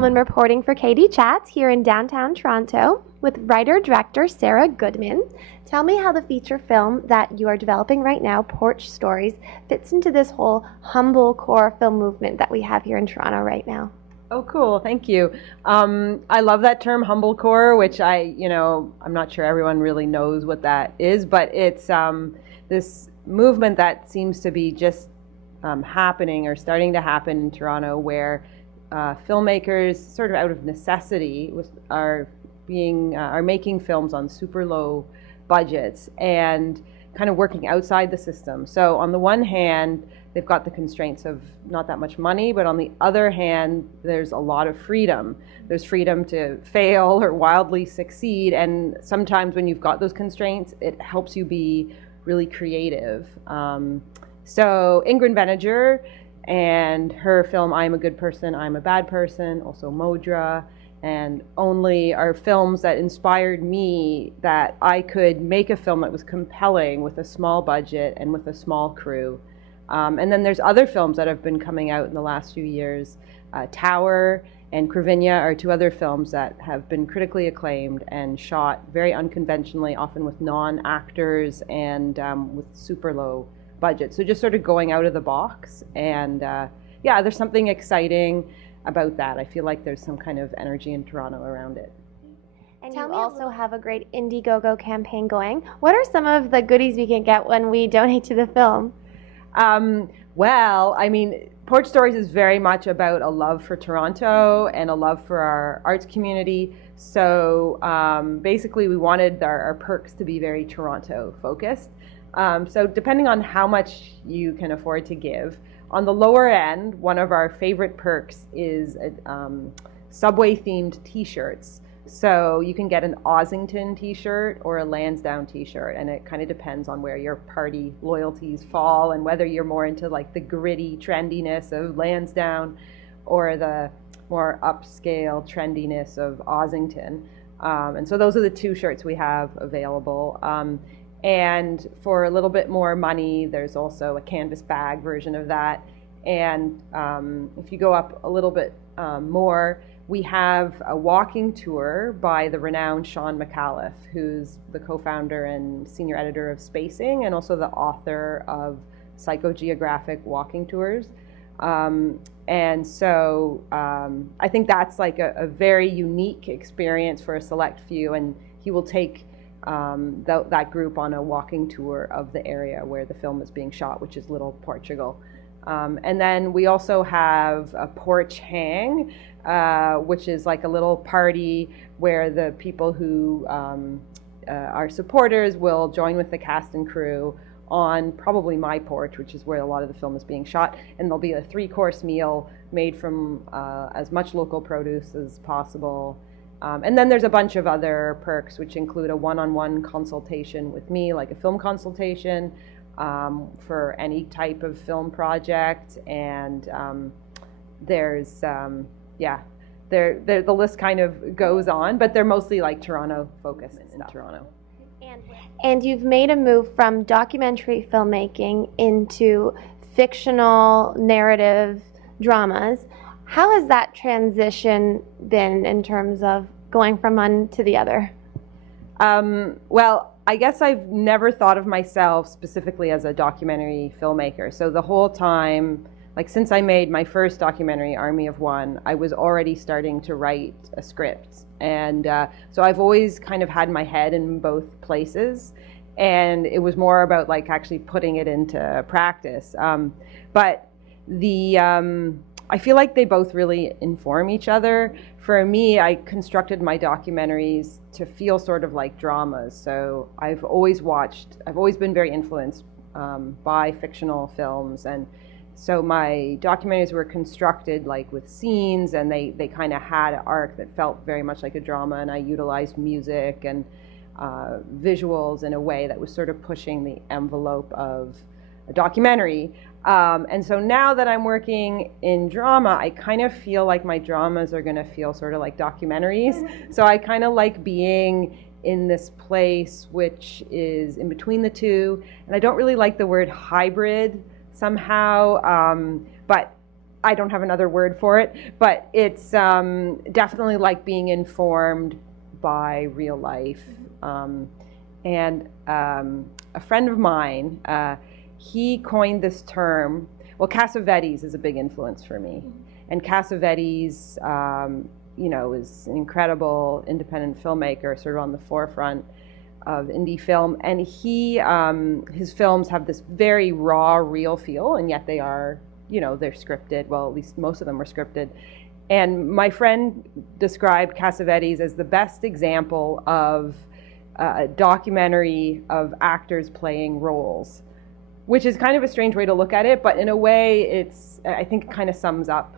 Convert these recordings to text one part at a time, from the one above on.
Coleman reporting for KD Chats here in downtown Toronto with writer-director SARAH GOODMAN. Tell me how the feature film that you are developing right now, Porch Stories, fits into this whole humblecore film movement that we have here in Toronto right now. Oh, cool. Thank you. I love that term, humblecore, which I'm not sure everyone really knows what that is, but it's this movement that seems to be just happening or starting to happen in Toronto, where filmmakers, sort of out of necessity, are making films on super low budgets and kind of working outside the system. So on the one hand, they've got the constraints of not that much money, but on the other hand, there's a lot of freedom. There's freedom to fail or wildly succeed, and sometimes when you've got those constraints, it helps you be really creative. So Ingrid Veninger and her film I'm a Good Person, I'm a Bad Person, also Modra, and Only are films that inspired me that I could make a film that was compelling with a small budget and with a small crew. And then there's other films that have been coming out in the last few years. Tower and Kravinya are two other films that have been critically acclaimed and shot very unconventionally, often with non-actors and with super low budget. So just sort of going out of the box. And yeah, there's something exciting about that. I feel like there's some kind of energy in Toronto around it. And you also have a great Indiegogo campaign going. What are some of the goodies we can get when we donate to the film? Well, I mean, Porch Stories is very much about a love for Toronto and a love for our arts community. So basically we wanted our perks to be very Toronto focused. So depending on how much you can afford to give, on the lower end, one of our favorite perks is subway-themed t-shirts. So you can get an Ossington t-shirt or a Lansdowne t-shirt, and it kind of depends on where your party loyalties fall and whether you're more into like the gritty trendiness of Lansdowne or the more upscale trendiness of Ossington. And so those are the two shirts we have available. And for a little bit more money, there's also a canvas bag version of that. And if you go up a little bit more, we have a walking tour by the renowned Sean McAuliffe, who's the co-founder and senior editor of Spacing and also the author of Psychogeographic Walking Tours. And so I think that's like a very unique experience for a select few, and he will take that group on a walking tour of the area where the film is being shot, which is Little Portugal. And then we also have a porch hang, which is like a little party where the people who are supporters will join with the cast and crew on probably my porch, which is where a lot of the film is being shot, and there'll be a 3-course meal made from as much local produce as possible. And then there's a bunch of other perks, which include a one-on-one consultation with me, like a film consultation for any type of film project. And there's, the list kind of goes on, but they're mostly like Toronto focused in Toronto. And you've made a move from documentary filmmaking into fictional narrative dramas. How has that transition been in terms of going from one to the other? Well, I guess I've never thought of myself specifically as a documentary filmmaker. So the whole time, like since I made my first documentary, Army of One, I was already starting to write a script. And so I've always kind of had my head in both places. And it was more about like actually putting it into practice. But I feel like they both really inform each other. For me, I constructed my documentaries to feel sort of like dramas. So I've always been very influenced by fictional films. And so my documentaries were constructed like with scenes, and they kind of had an arc that felt very much like a drama, and I utilized music and visuals in a way that was sort of pushing the envelope of a documentary. And so now that I'm working in drama, I kind of feel like my dramas are going to feel sort of like documentaries. So I kind of like being in this place which is in between the two. And I don't really like the word hybrid somehow, but I don't have another word for it, but it's definitely like being informed by real life. And a friend of mine, he coined this term. Well, Cassavetes is a big influence for me. And Cassavetes, you know, is an incredible independent filmmaker, sort of on the forefront of indie film. And he, his films have this very raw, real feel, and yet they are, you know, they're scripted. Well, at least most of them were scripted. And my friend described Cassavetes as the best example of a documentary of actors playing roles, which is kind of a strange way to look at it, but in a way it's, I think it kind of sums up,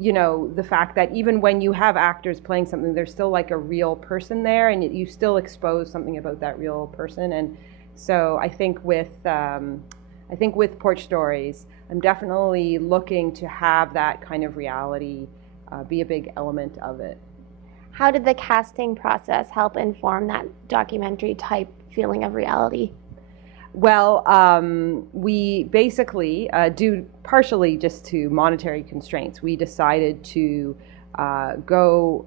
you know, the fact that even when you have actors playing something, there's still like a real person there, and you still expose something about that real person. And so I think with Porch Stories, I'm definitely looking to have that kind of reality be a big element of it. How did the casting process help inform that documentary type feeling of reality? Well, we basically, due partially just to monetary constraints, we decided to go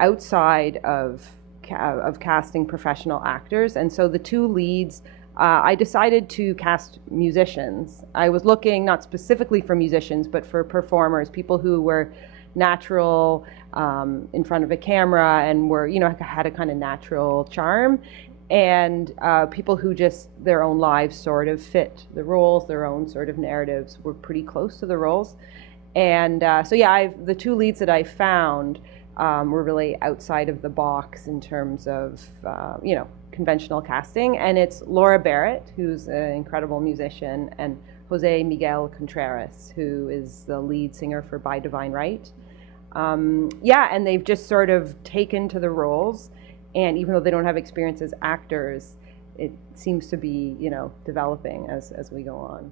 outside of casting professional actors. And so the two leads, I decided to cast musicians. I was looking not specifically for musicians, but for performers, people who were natural in front of a camera and were, you know, had a kind of natural charm, and people who just their own lives sort of fit the roles, their own sort of narratives were pretty close to the roles. And so yeah, the two leads that I found were really outside of the box in terms of, you know, conventional casting. And it's Laura Barrett, who's an incredible musician, and Jose Miguel Contreras, who is the lead singer for By Divine Right. Yeah, and they've just sort of taken to the roles, and even though they don't have experience as actors, it seems to be, you know, developing as we go on.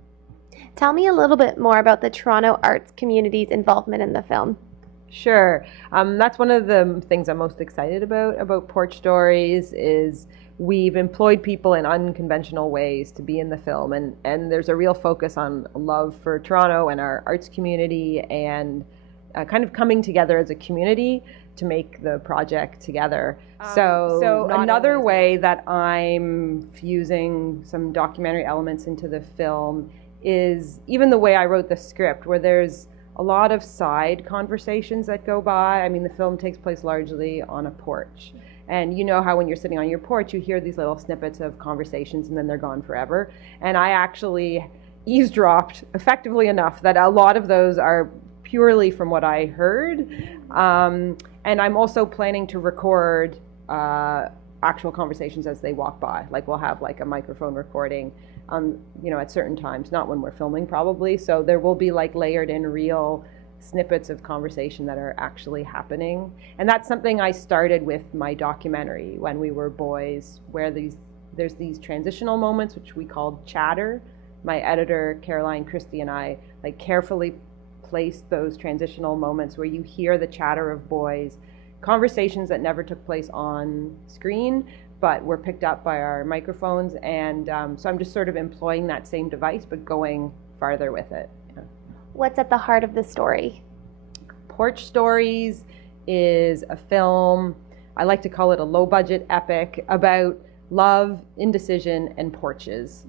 Tell me a little bit more about the Toronto arts community's involvement in the film. Sure. That's one of the things I'm most excited about Porch Stories is we've employed people in unconventional ways to be in the film, and there's a real focus on love for Toronto and our arts community, and kind of coming together as a community to make the project together. So another way that I'm fusing some documentary elements into the film is even the way I wrote the script, where there's a lot of side conversations that go by. I mean, the film takes place largely on a porch. And you know how when you're sitting on your porch, you hear these little snippets of conversations and then they're gone forever. And I actually eavesdropped effectively enough that a lot of those are purely from what I heard. And I'm also planning to record actual conversations as they walk by. Like we'll have like a microphone recording, you know, at certain times, not when we're filming probably. So there will be like layered in real snippets of conversation that are actually happening. And that's something I started with my documentary, When We Were Boys, where there's these transitional moments, which we called chatter. My editor, Caroline Christie, and I like carefully placed those transitional moments where you hear the chatter of boys, conversations that never took place on screen, but were picked up by our microphones. And so I'm just sort of employing that same device, but going farther with it. Yeah. What's at the heart of the story? Porch Stories is a film, I like to call it a low-budget epic about love, indecision, and porches.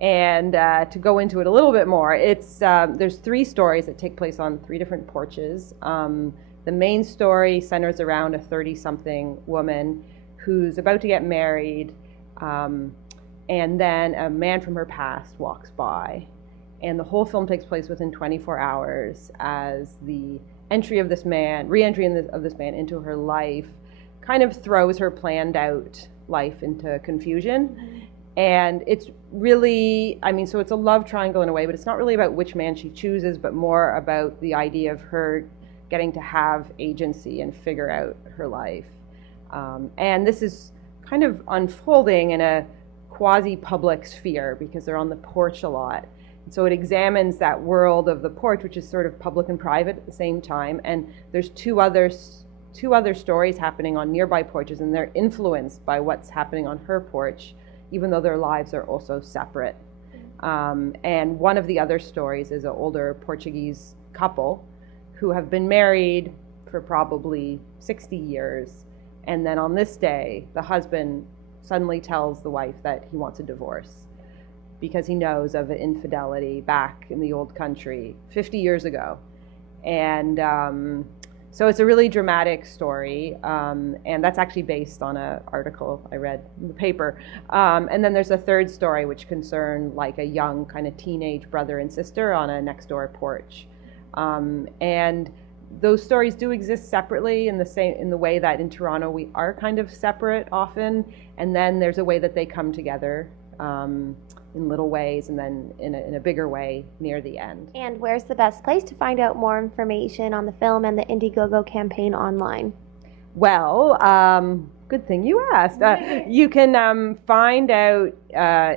And to go into it a little bit more, it's there's 3 stories that take place on 3 different porches. The main story centers around a 30-something woman who's about to get married, and then a man from her past walks by. And the whole film takes place within 24 hours as the re-entry of this man into her life kind of throws her planned out life into confusion. And it's really, I mean, so it's a love triangle in a way, but it's not really about which man she chooses, but more about the idea of her getting to have agency and figure out her life. And this is kind of unfolding in a quasi-public sphere because they're on the porch a lot. And so it examines that world of the porch, which is sort of public and private at the same time. And there's two other stories happening on nearby porches, and they're influenced by what's happening on her porch, even though their lives are also separate. And one of the other stories is an older Portuguese couple who have been married for probably 60 years. And then on this day, the husband suddenly tells the wife that he wants a divorce because he knows of an infidelity back in the old country 50 years ago. And so it's a really dramatic story, and that's actually based on an article I read in the paper. And then there's a third story which concerned like a young kind of teenage brother and sister on a next door porch. And those stories do exist separately in the way that in Toronto we are kind of separate often, and then there's a way that they come together in little ways and then in a bigger way near the end. And where's the best place to find out more information on the film and the Indiegogo campaign online? Well, good thing you asked. You can find out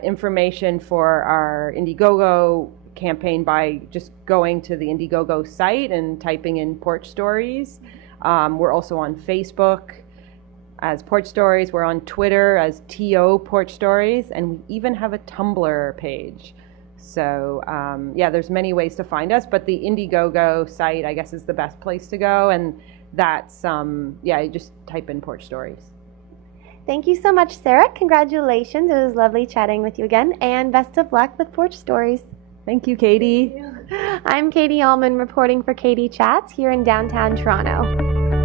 information for our Indiegogo campaign by just going to the Indiegogo site and typing in Porch Stories. We're also on Facebook as Porch Stories. We're on Twitter as TO Porch Stories, and we even have a Tumblr page. So yeah, there's many ways to find us, but the Indiegogo site, I guess, is the best place to go, and that's yeah, you just type in Porch Stories. Thank you so much, Sarah. Congratulations. It was lovely chatting with you again, and best of luck with Porch Stories. Thank you, Katie. I'm Katie Allman reporting for Katie Chats here in downtown Toronto.